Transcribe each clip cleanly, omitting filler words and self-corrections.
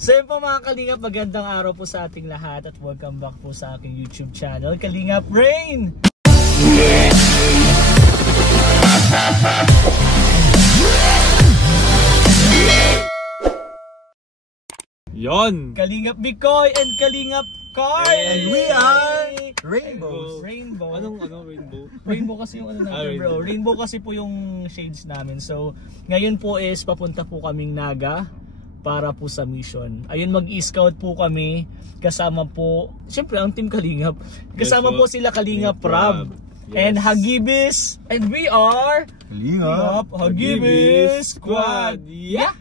So yun po mga Kalingap, magandang araw po sa ating lahat at welcome back po sa aking YouTube channel, Kalingap Rain! Yon! Kalingap Bikoy and Kalingap Carl! And we are Rainbows. Rainbow. Anong rainbow? Rainbow kasi yung ano natin bro. Rainbow kasi po yung shades namin. So ngayon po is papunta po kaming Naga para po sa mission. Ayun, mag-scout po kami kasama po, siyempre ang team Kalingap. Kasama po sila Kalingap Prab and Hagibis. And we are Kalingap Hagibis Squad. Yeah!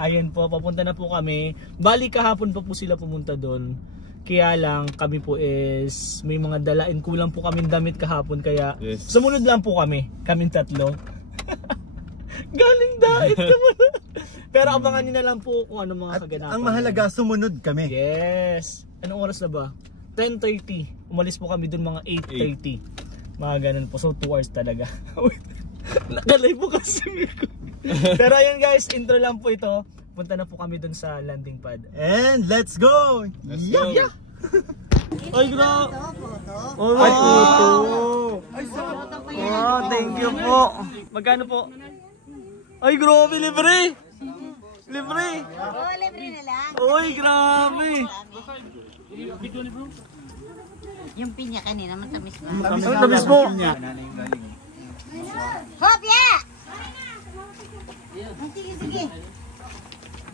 Ayun po, papunta na po kami. Bali kahapon pa po sila pumunta doon. Kaya lang kami po is may mga dalain, kulang po kaming damit kahapon kaya sumunod lang po kaming tatlo. Galing dait naman. Pero abangan niyo na lang po kung ano mga kaganapan. Ang mahalaga, sumunod kami. Yes. Anong oras na ba? 10:30. Umalis po kami doon mga 8:30. Mga ganun po. So 2 hours talaga. Nakalay po kasi ko. Pero ayun guys, intro lang po ito. Punta na po kami doon sa landing pad. And let's go! Let's go! Yeah. Ay, gra! Ay, puto! Ay, oh, thank you po. Magkano po? Ay, grabe, libre! Libre! Oo, libre na lang. Uy, grabe! Yung pinya kanina, matamis ba? Tamis mo! Hopya! Sige, sige.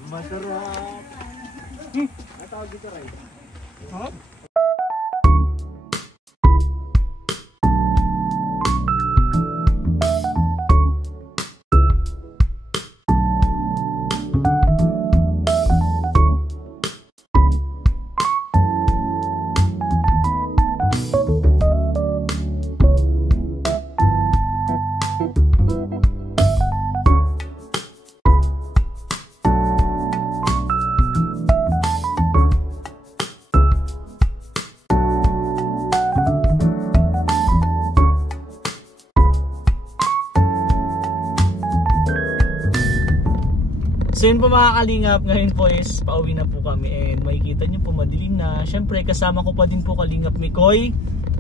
Masarap! So yun po mga Kalingap, ngayon po is pauwi na po kami and makikita nyo po madilim na. Syempre kasama ko pa din po Kalingap Mikoy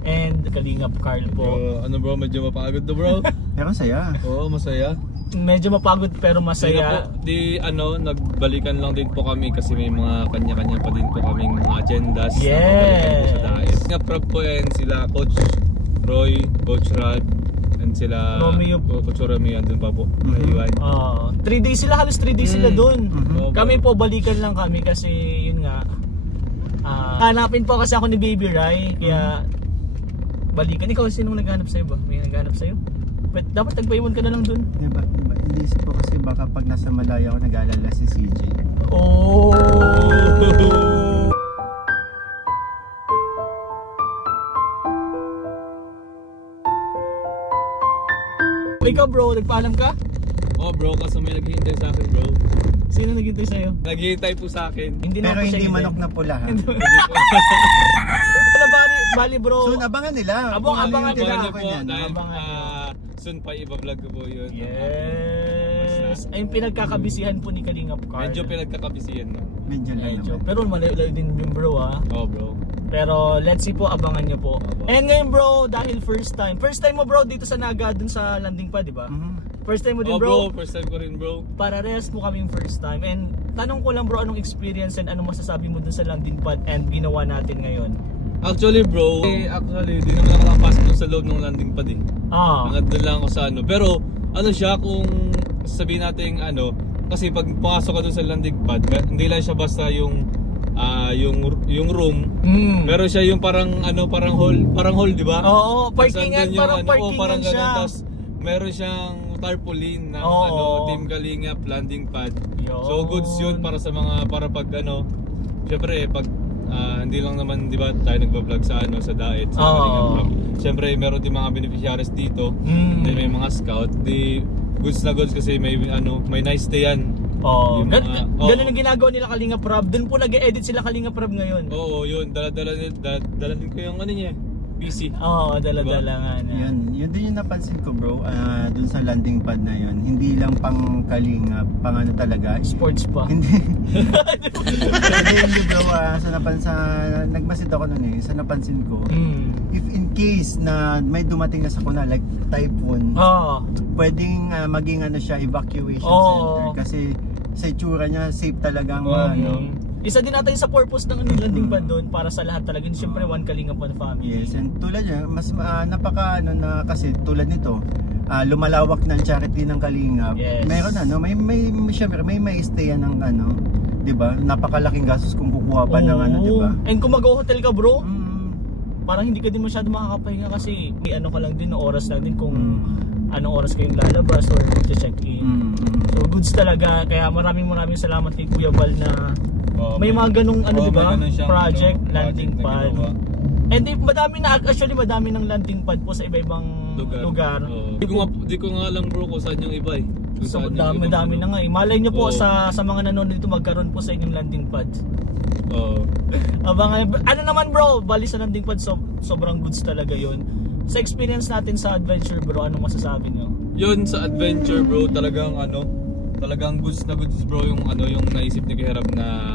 and Kalingap Carl po. Bro, ano bro, medyo mapagod na bro. Pero saya. Oo, masaya. Medyo mapagod pero masaya. Nagbalikan lang din po kami kasi may mga kanya-kanya pa din po kaming mga agendas. Yes. Sa dahil. Nga prab po yan, sila Coach Roy, Coach Rad, and sila Romeo. Coach Romeo, andun pa po. Iwan. 3 days sila, halos 3 days sila doon. Kami po balikan lang kami kasi yun nga. Hanapin po kasi ako ni Baby Rai kaya balikan. Ikaw sinong naghanap sa'yo ba? May naghanap sa'yo? But dapat nagpaiwan ka na lang doon. Diba? Inisip ko kasi baka pag nasa Malaya ako nag-aalala si CJ. Oh! Ikaw bro, nagpaalam ka? Oh bro, kasi may naghihintay sa akin bro. Sino naghintay sa'yo? Naghihintay po sa akin. Hindi Pero na po siya hindi manok na pula ha. Bali bro. Soon, abangan nila. Abangan nila. Abangan niyo po Yan. dahil Abangan. soon pa iba-vlog ko po yun. Yes. Ayun pinagkakabisihan po ni Kalingap Carl. Medyo pinagkakabisiyan na. Medyo lang naman. Pero malayo din yung bro ha. Oh bro. Pero let's see po, abangan nyo po. And ngayon bro, dahil first time mo bro dito sa Naga, dun sa landing pa, di ba? First time mo din bro? First time ko rin bro. Para rest mo kaming first time. And tanong ko lang bro, anong experience and anong masasabi mo dun sa landing pad and ginawa natin ngayon? Actually bro, di naman ako nakapasok dun sa loob ng landing pad eh. Nandun lang ako sa ano. Pero ano siya, kung sabihin natin ano, kasi pag pasok ka dun sa landing pad, hindi lang siya basta yung room. Meron siya yung parang hall, di ba? Oo, parkingan, parang siya. ganun. Tapos meron siyang tarpaulin ng Team Kalingap landing pad. So goods yun para sa mga pag syempre pag hindi lang naman 'di ba tayo nagba-vlog sa sa Daet sa Kalingap vlog. Syempre meron din mga beneficiaries dito. Then may mga scout, goods na goods kasi may nice day yan. Ganun ang ginagawa nila Kalingap Prab. Doon po nag-edit sila Kalingap Prab ngayon. Oo, yun. Dala din ko yung niya. PC. Oo, dala-dala nga na. Yun din yung napansin ko bro, dun sa landing pad na yun. Hindi lang pang Kalingap, pang ano talaga. Sports pa. Hindi. Hindi bro, nagmasid ako nun eh. Sa napansin ko, if in case na may dumating na sakuna like typhoon, pwedeng maging ano siya, evacuation center. Kasi sa itsura niya, safe talagang isa din natin sa purpose ng landing pad doon para sa lahat talaga. Siyempre, one Kalingap, one family. Yes, and tulad niya, mas napaka ano na kasi tulad nito, lumalawak ng charity ng Kalingap. Yes. Meron siyempre may stay ng ano, 'di ba? Napakalaking gastos kung kukuha pa ng ano, 'di ba? And kung mag-hotel ka, bro, parang hindi ka din masyado makakapahinga kasi ano ka lang din, oras lang din kung anong oras kayong lalabas or mag-check-in. So goods talaga, kaya maraming salamat kay Kuya Val na may mga ganung ano, di ba? Project landing pad. And madami ng landing pad po sa iba-ibang lugar. Di ko nga alam bro kung saan yung iba eh. So madami na nga eh. Malay nyo po sa mga nanonood dito magkaroon po sa inyong landing pad. Ano naman bro, bali sa landing pad sobrang goods talaga yun. Sa experience natin sa adventure bro, anong masasabi nyo? Yun sa adventure bro, talagang goods na goods bro yung naisip ni Kuya Rab na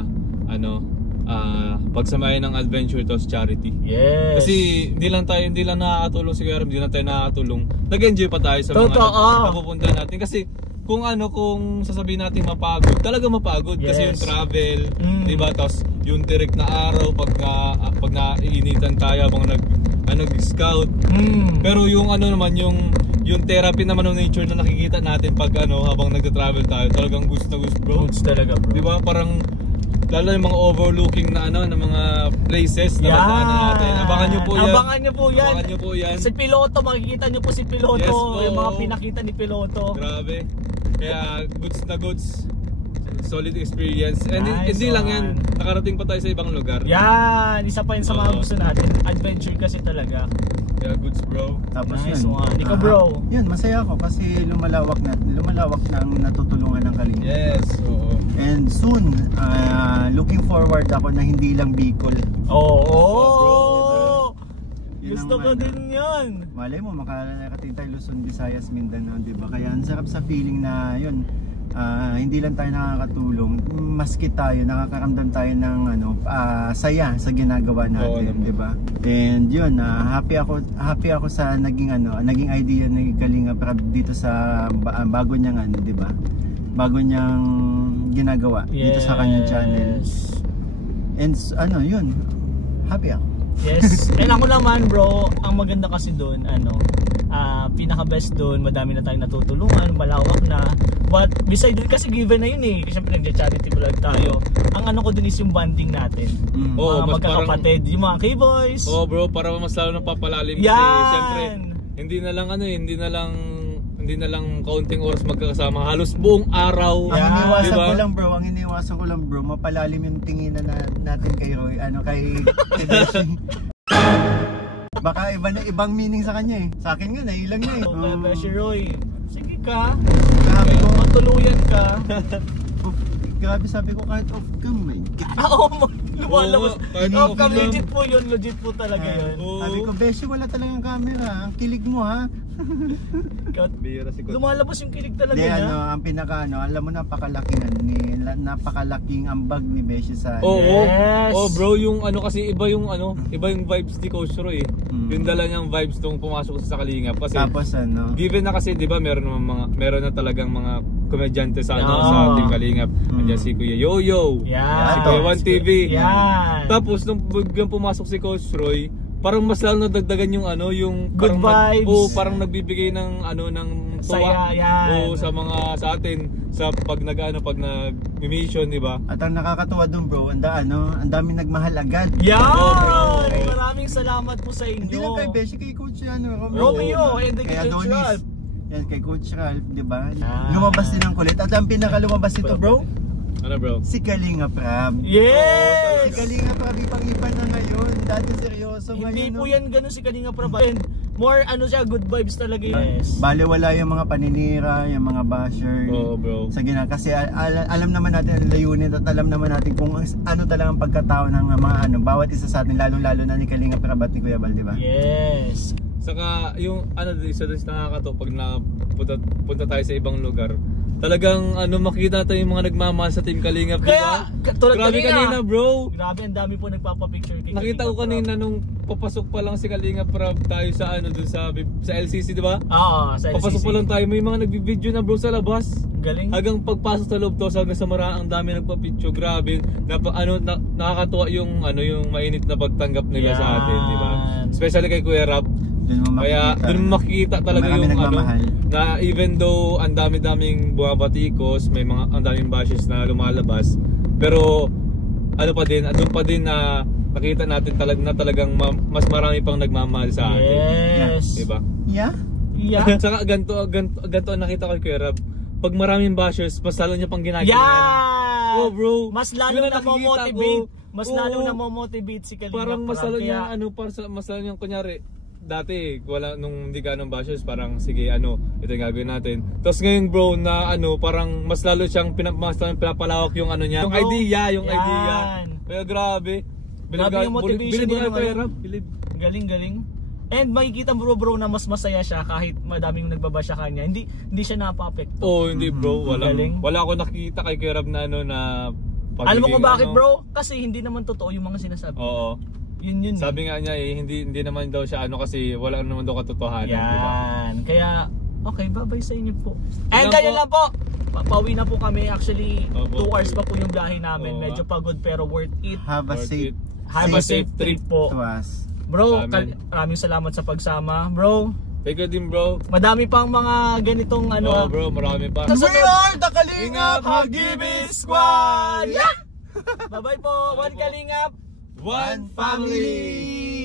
pagsamahin ng adventure to charity. Yes. Kasi hindi lang nakakatulong si Kuya Rab, hindi lang tayo nakakatulong. Nag-enjoy pa tayo sa mga napupuntahan natin kasi kung sasabihin natin mapagod, talaga mapagod kasi yung travel, 'di ba? Tapos yung direct na araw pag naiinitan tayo habang nag-scout. Pero yung naman yung therapy naman ng nature na nakikita natin pag habang nagta-travel tayo, talagang goods na goods bro. Goods talaga bro. 'Di ba? Parang lalo yung mga overlooking na ng mga places na dadaanan natin. Abangan nyo po yan. Si Piloto, makikita nyo po si Piloto. Yes, yung mga pinakita ni Piloto. Grabe. Kaya goods na goods. Solid experience. And hindi lang yan, nakarating pa tayo sa ibang lugar. Yan, isa pa yun sa mga gusto natin. Adventure kasi talaga. Kaya goods bro. Tapos nice one. Ikaw bro. Yun, masaya ako kasi lumalawak na ang natutulungan ng Kalingap. Yes, oo. And soon, looking forward ako na hindi lang Bicol. Gusto ko din yun. Malay mo, makakarating tayo Luzon, Visayas, Mindanao, diba? Kaya ang sarap sa feeling na yun, hindi lang tayo nakakatulong, maski tayo, nakakaramdam tayo ng saya sa ginagawa natin, diba? And yun, happy ako sa naging idea ng Kalingap dito sa bago niyang diba? Bago niyang ginagawa dito sa kanyang channel. And yun, happy ako. Yes. And ako naman bro, ang maganda kasi doon, pinaka best doon, madami na tayong natutulungan, malawak na. But beside doon kasi given na yun eh, kasi siyempre nagja-charity vlog tayo. Ang ko doon is yung bonding natin. Mga magkakapatid, yung mga K-boys. Bro, para mas lalo nang papalalim kasi siyempre hindi na lang kaunting oras magkakasama, halos buong araw. Ang iniwasan ko lang bro, mapalalim yung tinginan natin kay Roy, kay baka ibang meaning sa kanya eh. Sa akin nga, nailang niya eh. Si Roy, sige ka, matuluyan ka. Grabe, sabi ko kahit off cam eh. Lumalabas. Off cam, legit po yun, legit po talaga yun. Sabi ko, Beshi, wala talagang camera. Ang kilig mo ha. Lumalabas yung kilig talaga niya. Ang pinaka alam mo napakalaking ambag ni Beshi sa bro, yung kasi iba yung vibes ni Coach Roy. Yung dala niyang vibes nung pumasok sa Kalingap kasi tapos given na kasi 'di ba meron na talagang mga komedyante sa sa Team Kalingap. Andiyan si Kuya Yoyo, si Kuya One TV. Tapos nung biglang pumasok si Coach Roy, parang mas lalo nadagdagan yung yung good vibes. Parang nagbibigay ng ng tuwa sa atin sa pag nag-mission, di ba? At ang nakakatuwa doon bro, ang daming nagmahal agad. Maraming salamat po sa inyo. Hindi lang kay Beshi, kay Coach Romeo and kay Coach Ralph. Yan kay Coach Ralph, di ba? Lumabas din ang kulit. At ang pinaka-lumabas ito bro, ano bro? Si Kalingap Rab. Yes! Si Kalingap Rab, ibang-iba na ngayon. Dati seryoso ngayon. Hindi po yan ganun si Kalingap Rab. more ano siya, good vibes talaga yun. Yes. Baliwala yung mga paninira, yung mga basher. Oo, bro. Sa gina kasi alam naman natin ang layunin at alam naman natin kung ano talagang pagkatao ng mga ano bawat isa sa atin, lalo na ni Kalinga Prab at ni Kuya Bal, di ba? Yes. Saka yung ano isa din nakakatawa pag punta tayo sa ibang lugar. Talagang ano makita natin yung mga nagmamahal sa Team Kalingap, Kaya, tulad grabe kanina, bro. Grabe, ang dami po nagpapapicture kay Nakita ko kanina nung papasok pa lang si Kalingap Prab tayo sa ano dun sa LCC, di ba? Oo, sa LCC. Papasok pa lang tayo, may mga nagbibideo na bro sa labas. Galing. Hanggang pagpasok sa loob to, hanggang sa maraan, ang dami nagpa-picture. Grabe. Nakakatuwa yung yung mainit na pagtanggap nila sa atin, di ba? Especially kay Kuya Rab. Kaya doon makikita talaga yung na even though ang dami-daming bumabatikos, may mga ang daming bashes na lumalabas, pero ano pa din, andun pa din na nakita natin talagang mas marami pang nagmamahal sa atin. Yes. Diba? Yeah. Saka ganto ang nakita ko kay Kuya Rab. Pag maraming bashers, mas lalo niya pang ginagawa. Yeah! Oh bro, mas lalo na mo-motivate. Mas lalo na mo-motivate si Kalinga. Parang mas lalo niya mas lalo niyang kunyari dati wala nung hindi ganong bashers, parang sige ito yung gagawin natin. Tapos ngayon bro na parang mas lalo siyang pinapalawak yung niya, yung idea. Kaya grabe. Grabe yung motivation niya. Galing. And makikita bro na mas masaya siya kahit madaming nagbabash sa kanya. Hindi siya napapekto. Oh, hindi bro, wala ako nakita kay Kuya Rab na na alam mo kung bakit bro? Kasi hindi naman totoo yung mga sinasabi. Oo. Yun. Sabi nga niya hindi naman daw siya kasi wala naman daw katotohanan, yan. Diba? Kaya okay, bye-bye sa inyo po. And ganyan lang po. Pauwi na po kami. Actually, 2 hours pa po yung biyahe namin. Medyo pagod pero worth it. Have a safe trip po. To us. Bro, maraming salamat sa pagsama. Bro, thank you din bro. madami pang mga ganitong bro, marami pa. We are the Kalingap Hagibis Squad! Yeah! Bye-bye po. One Kalingap. One family.